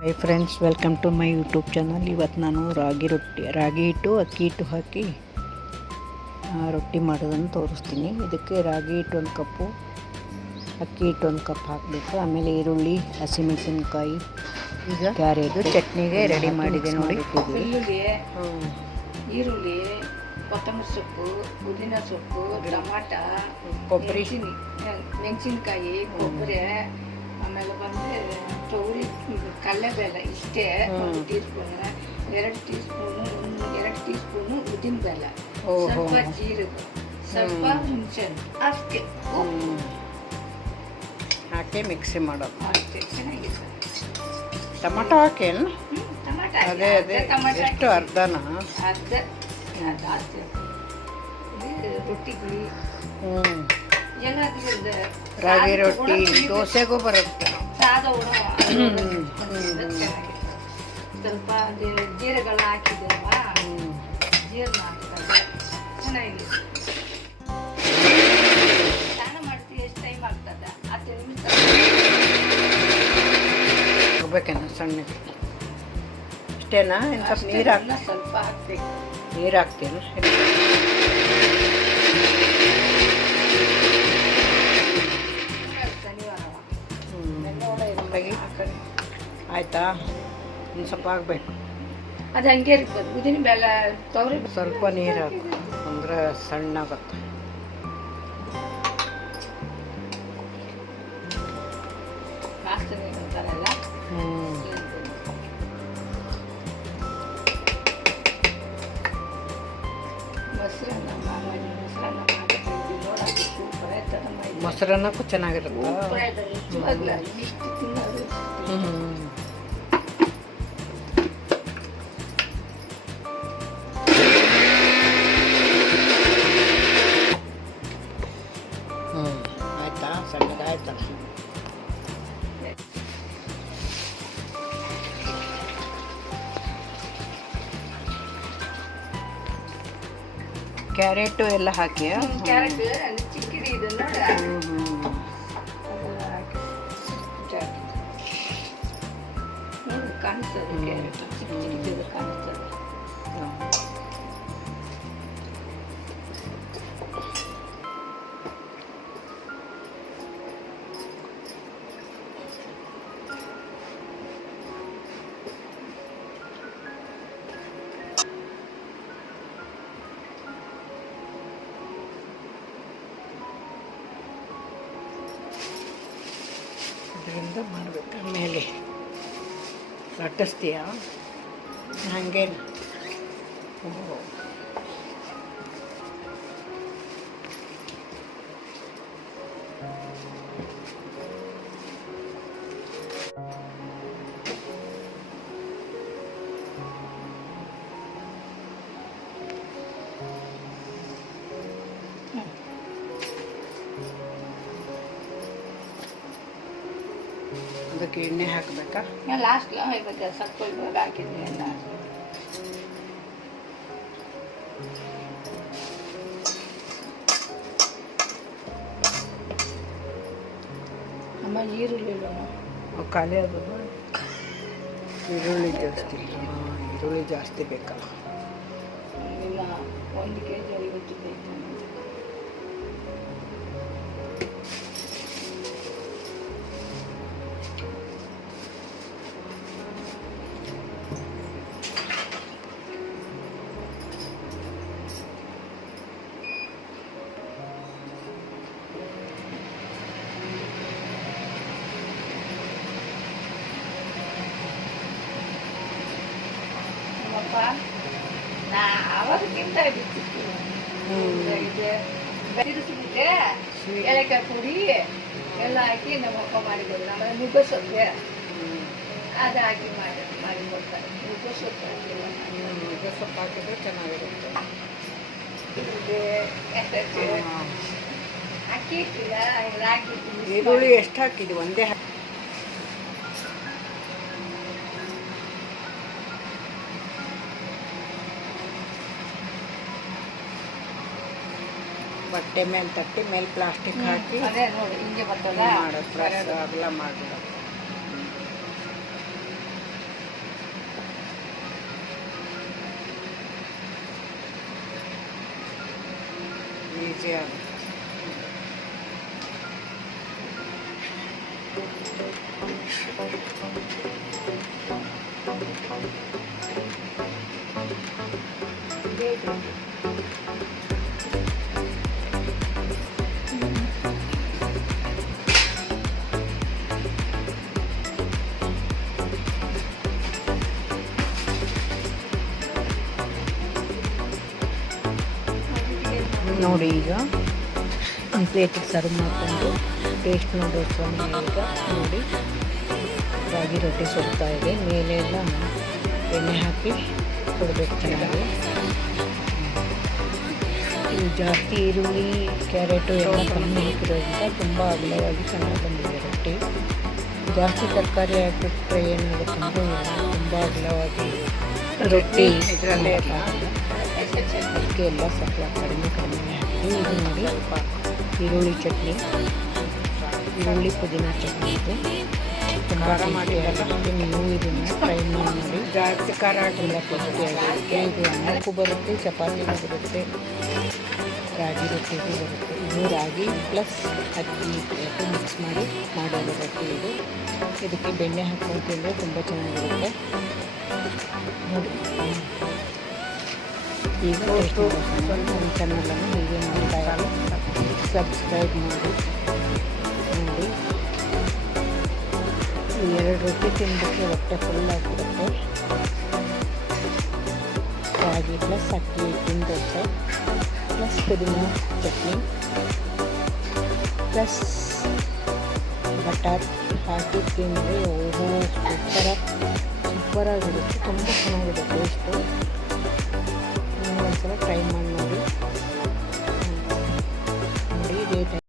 High friends, welcome to my YouTube channel. ಇವತ್ತು ನಾನು ರಾಗಿ ಹಿಟ್ಟು ಅಕ್ಕಿ ಹಿಟ್ಟು ಹಾಕಿ ರೊಟ್ಟಿ ಮಾಡೋದನ್ನು ತೋರಿಸ್ತೀನಿ. ಇದಕ್ಕೆ ರಾಗಿ ಹಿಟ್ಟು 1 ಕಪ್ಪು, ಅಕ್ಕಿ ಹಿಟ್ಟು 1 ಕಪ್ ಹಾಕಬೇಕು. ಆಮೇಲೆ ಈರುಳ್ಳಿ, ಹಸಿಮೆಣಸಿನ್ಕಾಯಿ, ಈಗ ಕ್ಯಾರೆಟ್ ಚಟ್ನಿಗೆ ರೆಡಿ ಮಾಡಿದೆ ನೋಡಿ. ಈರುಳ್ಳಿ, ಕೊತ್ತಂಬರಿ ಸೊಪ್ಪು, ಪುದೀನ ಸೊಪ್ಪು, ಟಮಾಟ, ಕೊಬ್ಬರಿ, ಮೆಣಸಿನ್ಕಾಯಿ, ಕೊಬ್ಬರಿ, ಆಮೇಲೆ ಬಂದರೆ ತೊಗರಿ, ಕಡಲೆಬೇಳೆ ಇಷ್ಟೇ 1 ಟೀ ಸ್ಪೂನ್, 2 ಟೀ ಸ್ಪೂನು ಉದ್ದಿನಬೇಳೆ, ಸ್ವಲ್ಪ ಜೀರಿಗೆ, ಸ್ವಲ್ಪ ಹುಣಸೆಹಣ್ಣು, ಅಷ್ಟೇ ಹಾಕಿ ಮಿಕ್ಸಿ ಮಾಡೋದು ಅಷ್ಟೇ. ಚೆನ್ನಾಗಿದೆ. ಟೊಮಾಟೊ ಹಾಕೇನು? ಟಮಾಟ ಅದೇ ಎಷ್ಟು ಅರ್ಧನಾ? ಅರ್ಧ ಜಾಸ್ತಿ. ಇದು ರೊಟ್ಟಿಗೆ ಏನಾದ್ರೂ ರಾಗಿ ರೊಟ್ಟಿ ದೋಸೆಗೂ ಬರುತ್ತೆ. ಸಾದ ಚೆನ್ನಾಗಿದೆ. ಸ್ವಲ್ಪ ಜೀರೆಗಳ ಹಾಕಿದ್ದೇವ, ಜೀರನ್ನ ಹಾಕ್ತಾರೆ, ಚೆನ್ನಾಗಿದೆ. ಸ್ನಾನ ಮಾಡ್ತೀವಿ, ಎಷ್ಟು ಟೈಮ್ ಆಗ್ತದೆ? 10 ನಿಮಿಷ ಹೋಗ್ಬೇಕೇನ ಸಣ್ಣಗೆ? ಅಷ್ಟೇನಾ? ಇನ್ನು ಸ್ವಲ್ಪ ನೀರು ಹಾಕಿ, ಸ್ವಲ್ಪ ಹಾಕ್ಬೇಕು. ನೀರು ಹಾಕ್ತೇನೆ. ಆಯಿತಾ? ಇನ್ನು ಸ್ವಲ್ಪ ಹಾಕ್ಬೇಕು. ಅದು ಹಂಗೆ ಇರ್ಬೋದು. ಉದ್ದಿನ ಬೇಳೆ ತೊಗರಿ ಸ್ವಲ್ಪ ನೀರು ಹಾಕು, ಅಂದರೆ ಸಣ್ಣಾಗತ್ತೆ. ವಾಸನೆ ಅಂತಾರಲ್ಲ, ಮೊಸರನ್ನ ಮಾಡಿದ್ವಿ ನೋಡೋದು ಸೂಪರ್ ಆಯ್ತದಮ್ಮ. ಮೊಸರನ್ನಕ್ಕೂ ಚೆನ್ನಾಗಿರುತ್ತೆ. ಇಷ್ಟು ತಿನ್ನೋದು ಆಯ್ತಾ? ಸಣ್ಣದಾಯ್ತಲ್ಲ. ಕ್ಯಾರೆಟು ಎಲ್ಲ ಹಾಕಿ, ಕ್ಯಾರೆಟ್ ಚಿಕ್ಕಿದೆ ಇದನ್ನ ಕಾಣಿಸ್ತದೆ. ಕ್ಯಾರೆಟ್ ಚಿಕ್ಕದು ಕಾಣಿಸ್ತದೆ. ಇದರಿಂದ ಮಾಡಬೇಕು. ಆಮೇಲೆ ಲಟ್ಟಿಸ್ತೀಯ ಹಾಗೇನು? ಅದಕ್ಕೆ ಎಣ್ಣೆ ಹಾಕಬೇಕಾ? ಲಾಸ್ಟ್ ಇವತ್ತು ಸ್ವಲ್ಪ ಹಾಕಿದ್ವಿ ಎಲ್ಲ. ಅಮ್ಮ ಈರುಳ್ಳಿ ಖಾಲಿ ಆಗೋದು. ಈರುಳ್ಳಿ ಜಾಸ್ತಿ, ಈರುಳ್ಳಿ ಜಾಸ್ತಿ ಬೇಕಲ್ಲ. ಇಲ್ಲ, 1 kg 50 ಬೇಕು. ನಾ ಅವಾಗ ತಿಂತಾ ಇದ್ದಿತ್ತು. ತಿರುಗಿಬಿಟ್ಟೆ, ಏಲಕ್ಕಾಯಿ ಪುಡಿ ಎಲ್ಲ ಹಾಕಿ ನಮ್ಮ ಅಪ್ಪ ಮಾಡಿದ್ರು. ಆಮೇಲೆ ನುಗ್ಗೆ ಸೊಪ್ಪೆ ಅದು ಹಾಕಿ ಮಾಡಿ ಕೊಡ್ತಾರೆ. ನುಗ್ಗೆ ಸೊಪ್ಪು ನುಗ್ಗೆ ಸೊಪ್ಪು ಹಾಕಿದ್ರೆ ಚೆನ್ನಾಗಿರುತ್ತೆ. ಅಕ್ಕಿ ಇಟ್ಟಿಲ್ಲ, ರಾಗಿ. ಈರುಳ್ಳಿ ಎಷ್ಟು ಹಾಕಿದ್ವಿ? ಒಂದೇ ಬಟ್ಟೆ ಮೇಲೆ ತಟ್ಟಿ ಮೇಲೆ ಪ್ಲಾಸ್ಟಿಕ್ ಹಾಕಿ ಅದೇ ನೋಡಿ ಹಿಂಗೆ ಬರ್ತದ ಮಾಡೋದು. ಪ್ಲಸ್ ಅಗಲ ಮಾಡಿಬಿಡೋದು. ಈಸಿಯಾಗಿ. ನೋಡಿ ಈಗ ಒಂದು ಪ್ಲೇಟಿಗೆ ಸರ್ವ್ ಮಾಡಿಕೊಂಡು ಟೇಸ್ಟ್ ನೋಡೋಸ್ವಾಮಿ ಈಗ ನೋಡಿ ರಾಗಿ ರೊಟ್ಟಿ ಸುಡ್ತಾ ಇದೆ. ಮೇಲೆ ಎಲ್ಲ ಎಣ್ಣೆ ಹಾಕಿ ಕೊಡಬೇಕು ಚೆನ್ನಾಗಿ. ಇದು ಜಾಸ್ತಿ ಈರುಳ್ಳಿ ಕ್ಯಾರೆಟು ಎಲ್ಲ ಕಮ್ಮಿ ಹಾಕಿರೋದ್ರಿಂದ ತುಂಬ ಅಗಲವಾಗಿ ಚೆನ್ನಾಗಿ ಬಂದಿದೆ ರೊಟ್ಟಿ. ಜಾಸ್ತಿ ತರಕಾರಿ ಹಾಕಿಬಿಟ್ರೆ ಏನಾಗುತ್ತೆ ಅಂದರೆ ತುಂಬ ಅಗಲವಾಗಿ ರೊಟ್ಟಿ ಇದರಲ್ಲೇ ಅದಕ್ಕೆ ಎಲ್ಲ ಸ್ವಲ್ಪ ಕಡಿಮೆ ಹಾಕಿದ್ವಿ. ಇದು ನೋಡಿ ಈರುಳ್ಳಿ ಚಟ್ನಿ, ಈರುಳ್ಳಿ ಪುದೀನ ಚಟ್ನಿ ಇದು ತುಂಬ ಟೇಸ್ಟಿಯಾಗಿರುತ್ತೆ. ನೀವು ಇದನ್ನು ಟ್ರೈ ಮಾಡಿ. ಜಾಸ್ತಿ ಖಾರ ತುಂಬ ಟೇಸ್ಟಿಯಾಗಿರುತ್ತೆ. ಇದು ಅನ್ನಕ್ಕೂ ಬರುತ್ತೆ, ಚಪಾತಿಗೂ ಬರುತ್ತೆ, ರಾಗಿ ರೊಟ್ಟಿಗೂ ಬರುತ್ತೆ. ಇದು ರಾಗಿ ಪ್ಲಸ್ ಅಕ್ಕಿ ಹಿಟ್ಟು ಮಿಕ್ಸ್ ಮಾಡಿ ಮಾಡೋದು ರೊಟ್ಟಿ ಇದು. ಇದಕ್ಕೆ ಬೆಣ್ಣೆ ಹಾಕ್ಕೊಂಡು ತಿಂದರೆ ತುಂಬ ಚೆನ್ನಾಗಿರುತ್ತೆ ನೋಡಿ. ಈಗ ನಮ್ಮ ಚಾನಲನ್ನು ಹೀಗೆ ಮಾಡ್ತಾ ಸಬ್ಸ್ಕ್ರೈಬ್ ಮಾಡಿ ನೋಡಿ. ಈ 2 ರೊಟ್ಟಿ ತಿನ್ನೋದಕ್ಕೆ ಹೊಟ್ಟೆ ಫುಲ್ ಆಗಿರುತ್ತೆ. ರಾಗಿ ಪ್ಲಸ್ ಅಕ್ಕಿ ಹಿಟ್ಟಿನ ದೋಸೆ ಪ್ಲಸ್ ಪುದೀನ ಚಟ್ನಿ ಪ್ಲಸ್ ಬಟಾಟ್ ಹಾಕಿ ತಿಂದರೆ ಓಹೋ ಸೂಪರಾಗಿರುತ್ತೆ. ತುಂಬ ಚೆನ್ನಾಗಿದೆ ಟೇಸ್ಟು.